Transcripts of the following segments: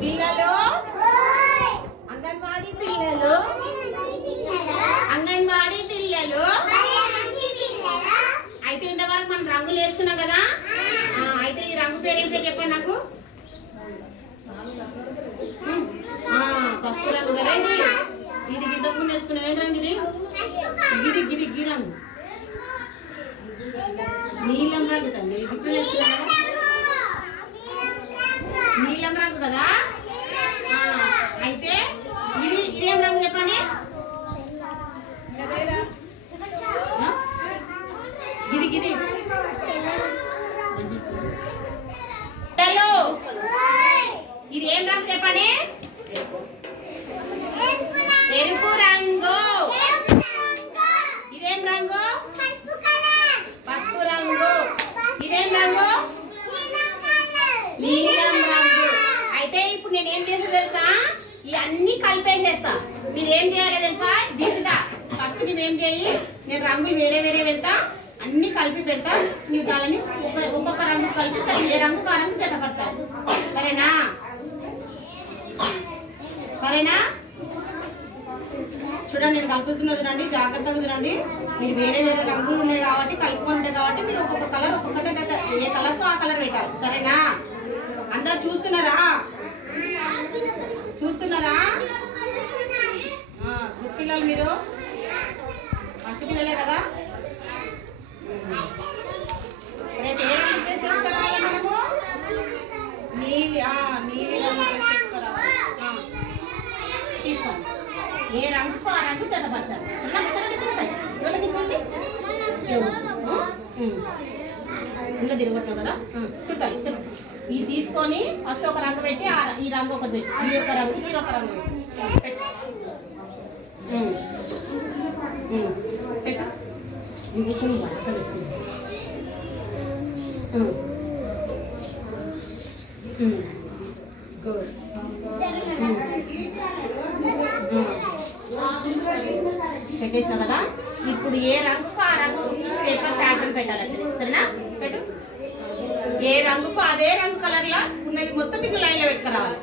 పిల్లలు అంగన్వాడీ పిల్లలు అంగన్వాడీ పిల్లలు అయితే ఇంతవరకు మనం రంగులు నేర్చుకున్నాం కదా. అయితే ఈ రంగు పేరు ఏం పేరు చెప్పండి నాకు. పసుపు రంగు కదా ఇది. ఇది ఇంతకుముందు నేర్చుకున్నాం. ఏం రంగు ఇది? గిరి గిరి గి రంగు. నీలం రంగు తల్లి. ఇప్పుడు నేర్చుకున్నా నీలం రంగు కదా. అయితే ఇది ఇదేం రంగు చెప్పండి. గిరి గిరి ఇది ఏం రంగు చెప్పండి. ఎరుపు రంగు. ఇదేం రంగు? పసుపు రంగు. ఇదేం రంగు? నీలం రంగు. అయితే ఇప్పుడు నేను ఏం చేస్తా తెలుసా, ఇవన్నీ కలిపేం చేస్తా. మీరు ఏం చేయాలి తెలుసా, దీంట్లో ఫస్ట్ నువ్వేం చేయి, నేను రంగులు వేరే వేరే పెడతా, అన్ని కలిపి పెడతా. నువ్వు దాన్ని ఒక్కొక్క రంగు కలిపి ఏ రంగు ఆ రంగు జతపరచాలి. సరేనా? సరేనా? చూడండి నేను కలుపుతున్నా చూడండి, జాగ్రత్తగా చూడండి. మీరు వేరే వేరే రంగులు ఉన్నాయి కాబట్టి కలుపుకొని ఉంటాయి కాబట్టి మీరు ఒక్కొక్క కలర్ ఒక్కొక్కటే దగ్గర ఏ కలర్తో ఆ కలర్ పెట్టాలి. సరేనా? అందరు చూస్తున్నారా? చూస్తున్నారా? పిల్లలు మీరు మంచి పిల్లలే కదా. రేపు ఏ రంగు డ్రెస్ వేసుకోవాలి మనము? నీలి రంగు డ్రెస్ వేసుకోవాలి. తీసుకోండి. ఏ రంగుకు ఆ రంగు జతపరచాలి. ఇంకా తిరగట్టు కదా. చుట్టాలి. ఇది తీసుకొని ఫస్ట్ ఒక రంగు పెట్టి ఈ రంగు ఒకటి పెట్టి ఈ ఒక రంగు ఈ ఒక రంగు పెట్టి పెట్టేసిన కదా. ఇప్పుడు ఏ రంగుకు ఆ రంగు పేపర్ ప్యాటర్న్ పెట్టాలంటే సరేనా? పెట్టు. ఏ రంగుకు అదే రంగు కలర్లా ఉన్నవి మొత్తం ఇట్లా లైన్లో పెట్టుకురావాలి.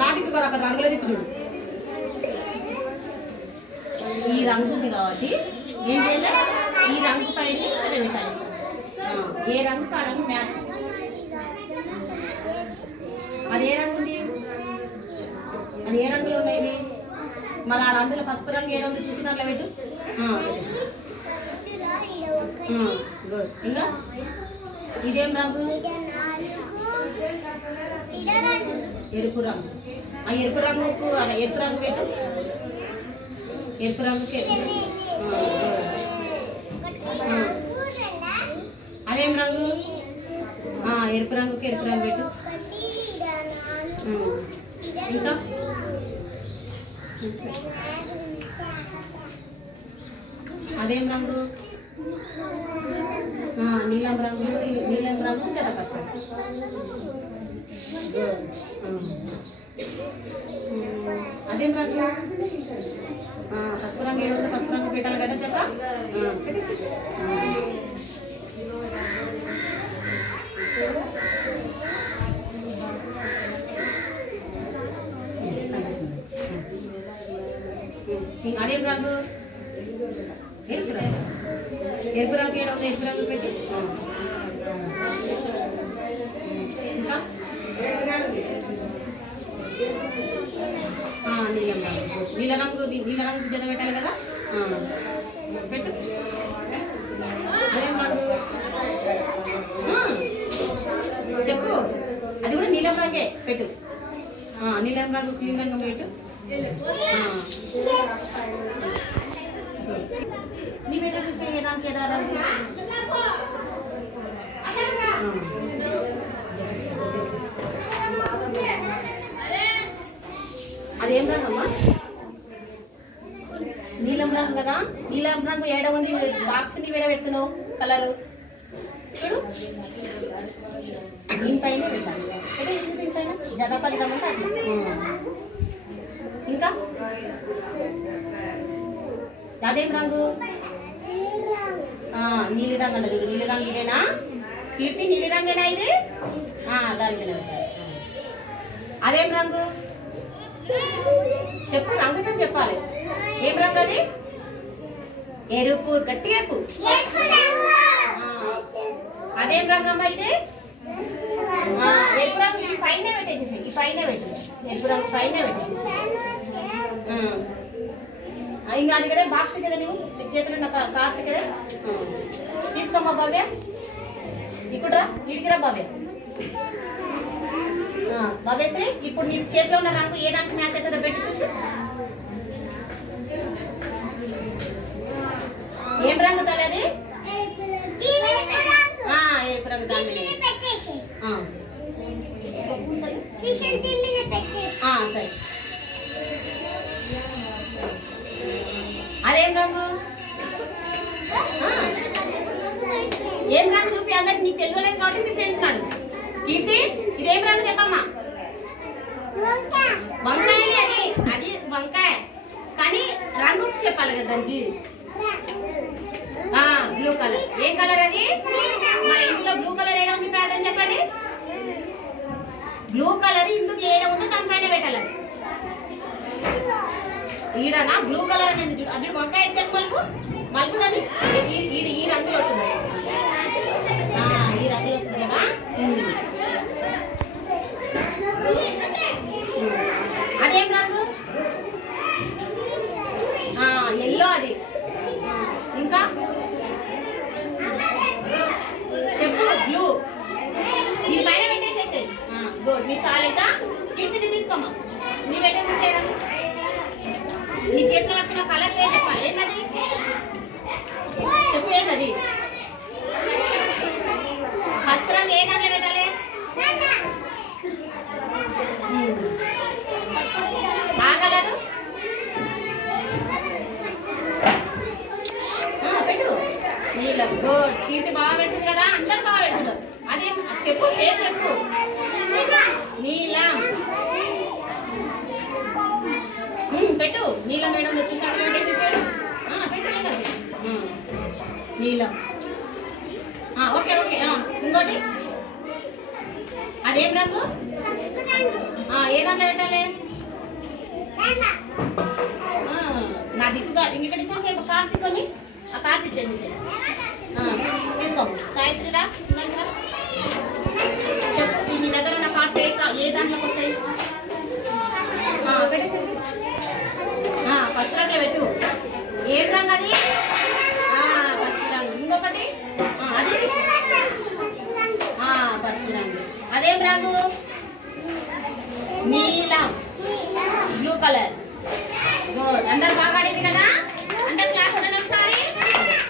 నా దిక్కు కదా, అక్కడ రంగుల దిక్కు చూడు. ఈ రంగు ఉంది కాబట్టి ఏం చేయాలి, ఈ రంగు పైన పెట్టాలి. ఏ రంగుకు ఆ రంగు మ్యాచ్. అది ఏ రంగు ఉంది, అది ఏ రంగులు ఉన్నాయి మళ్ళీ ఆడ అందులో పసుపు రంగు ఏడు ఉంది చూసి దాంట్లో పెట్టు. గుడ్. ఇంకా ఇదేం రంగు? ఎరుపు రంగు. ఆ ఎరుపు రంగుకు ఎరుపు రంగు పెట్టు. ఎరుపు రంగుకి అదేం రంగు? ఎరుపు రంగుకి ఎరుపు రంగు పెట్టు. ఇంకా అదేం రంగు? నీలం రంగు. నీలం రంగు జతపరచాలి. అదేం రంగు? పసుపు రంగు ఏడు పసుపు రంగు పెట్టాలి కదా జత. అదేం రంగు? ఎరుపు రంగు. ఎరుపు రంగు ఏడు ఎరుపు రంగు పెట్టి. ఇంకా నీలం రంగు. నీల రంగు జత పెట్టాలి కదా. పెట్టు. అదేం రంగు? చెప్పు. అది కూడా నీలం రంగే పెట్టు. నీలం రంగు క్లీన్ రంగు పెట్టు. నీ బేట చూసే దానికి ఏదా రంగు? అదేం రంగు అమ్మా? నీలం రంగు కదా. నీలం రంగు ఏడ ఉంది బాక్స్ ని విడ పెడుతున్నావు కలరు చూడు. దీనిపైన పెట్టాలి. దీనిపైన జతపడి రమ్మంటే అట్లా. ఇంకా అదేం రంగు? నీలి రంగు అంట చూడు. నీలి రంగు ఇదేనా? కీర్తి నీలి రంగేనా ఇది? దాని మీద పెట్టాలి. అదేం రంగు చెప్పు, రంగు పేరు చెప్పాలి. ఏం రంగు అది? ఎరుపు. గట్టి ఎరుపు. అదేం రంగమ్మా ఇది? ఎరుపు రంగు. ఈ పైన పెట్టేసేసి, ఈ పైన పెట్టేసి ఎరుపు రంగు పైన పెట్టేసి. ఇంకా అది కదా బాక్స్ కదా, నువ్వు చేతులు ఉన్న కార్స్ కదా తీసుకోమ్మా బాబే. ఇక్కడరా, ఇడికిరా బాబే. బాబేశ్రీ, ఇప్పుడు నీ చేతిలో ఉన్న రంగు ఏ రంగు మ్యాచ్ అవుతుందో పెట్టి చూసి. ఏం రంగు తల్లి అది? ఎరుపు రంగు. సరే. అదేం రంగు? ఏం రంగు చూపి అందరికి. నీకు తెలియలేదు కాబట్టి మీ ఫ్రెండ్స్ నాడు. కీర్తి ఇదేం రంగు చెప్పమ్మా. వంకాయ అది, అది వంకాయ కానీ రంగు చెప్పాలి కదా దానికి. Blue colour. ఏం కలర్ అది? మరి ఇందులో బ్లూ కలర్ ఏడ ఉంది ప్యాటర్న్ చెప్పండి. బ్లూ కలర్ ఇందుకు ఏడ ఉందో దానిపైన పెట్టాలి. ఈడనా బ్లూ కలర్ అనేది చూడు. అది వంకాయ ఎంత మలుపు మలుపు దాన్ని ఈ రంగులో వస్తుంది. ఈ రంగులో వస్తుంది కదా. అదేం రంగు? ఎల్లో అది. ఇంకా చెప్పు. బ్లూ. నీ పైన పెట్టేసేసాయి. గుడ్. నీ చాలేక కీర్తిని తీసుకోమా. నీ పెట్టేసేయడం. నీ చేతిలో పట్టిన కలర్ పేరు చెప్పాలి. ఏంటది చెప్పు. ఏంటది? ఫస్ట్ రంగు ఏ దాంట్లో పెట్టాలి? ఆ కలరు పెట్టు. నీలం. గుడ్. కీర్తి బాగా పెడుతుంది కదా, అందరు బాగా పెడుతున్నారు. అది చెప్పు, పేరు చెప్పు. నీలం. పెట్టు. నీలం మేడం చూసాక పెట్టేసేసారు. పెట్టు. నీలం. Okay okay. ఇంకోటి అదేం రంగు? ఏ దాంట్లో పెట్టాలి? నా దిక్కుగా ఇంకొకటి ఇచ్చేసే కార్స్ కొని ఆ కార్స్ ఇచ్చేసి తీసుకోము. సాయిత్రిరా చెప్పు. నీ దగ్గర ఉన్న కార్స్ ఏ దాంట్లోకి వస్తాయి? పెట్టేసి ఫస్ట్ రంగులో పెట్టు. ఏం రంగు అది? ఫస్ట్ రంగు. ఇంకొకటి అది ఫస్ట్ రంగు. అదేం రంగు? నీలం. Blue colour. గుడ్. అందరు బాగా